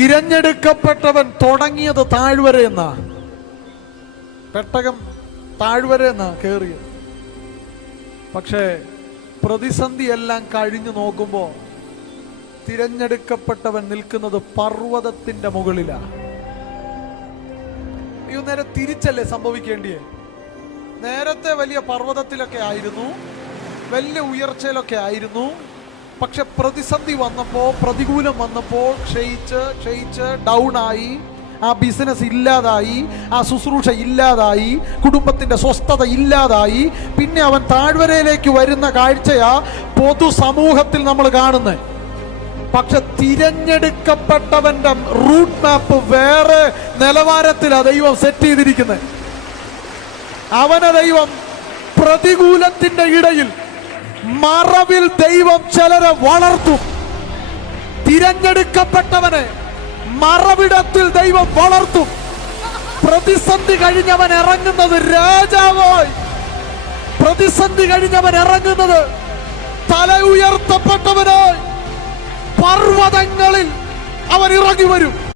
തിരഞ്ഞെടുക്കപ്പെട്ടവൻ തുടങ്ങിയത് താഴ്വര എന്നാ, പെട്ടകം താഴ്വര എന്നാ കേറിയത്. പക്ഷേ പ്രതിസന്ധി എല്ലാം കഴിഞ്ഞു നോക്കുമ്പോ തിരഞ്ഞെടുക്കപ്പെട്ടവൻ നിൽക്കുന്നത് പർവ്വതത്തിന്റെ മുകളിലാ. ഈ നേരെ തിരിച്ചല്ലേ സംഭവിക്കേണ്ടിയേ? നേരത്തെ വലിയ പർവ്വതത്തിലൊക്കെ ആയിരുന്നു, വലിയ ഉയർച്ചയിലൊക്കെ ആയിരുന്നു. പക്ഷെ പ്രതിസന്ധി വന്നപ്പോ, പ്രതികൂലം വന്നപ്പോൾ ക്ഷയിച്ച് ഡൗൺ ആയി. ആ ബിസിനസ് ഇല്ലാതായി, ആ ശുശ്രൂഷ ഇല്ലാതായി, കുടുംബത്തിന്റെ സ്വസ്ഥത ഇല്ലാതായി. പിന്നെ അവൻ താഴ്വരയിലേക്ക് വരുന്ന കാഴ്ചയാ പൊതുസമൂഹത്തിൽ നമ്മൾ കാണുന്നത്. പക്ഷെ തിരഞ്ഞെടുക്കപ്പെട്ടവന്റെ റൂട്ട് മാപ്പ് വേറെ നിലവാരത്തിലാണ് ദൈവം സെറ്റ് ചെയ്തിരിക്കുന്നത്. അവനെ ദൈവം പ്രതികൂലത്തിന്റെ ഇടയിൽ മറവിൽ ദൈവം ചിലരെ വളർത്തും. തിരഞ്ഞെടുക്കപ്പെട്ടവനെ മറവിടത്തിൽ ദൈവം വളർത്തും. പ്രതിസന്ധി കഴിഞ്ഞവൻ ഇറങ്ങുന്നത് രാജാവായി, പ്രതിസന്ധി കഴിഞ്ഞവൻ ഇറങ്ങുന്നത് തല ഉയർത്തപ്പെട്ടവനായി. പർവ്വതങ്ങളിൽ അവൻ ഇറങ്ങി വരും.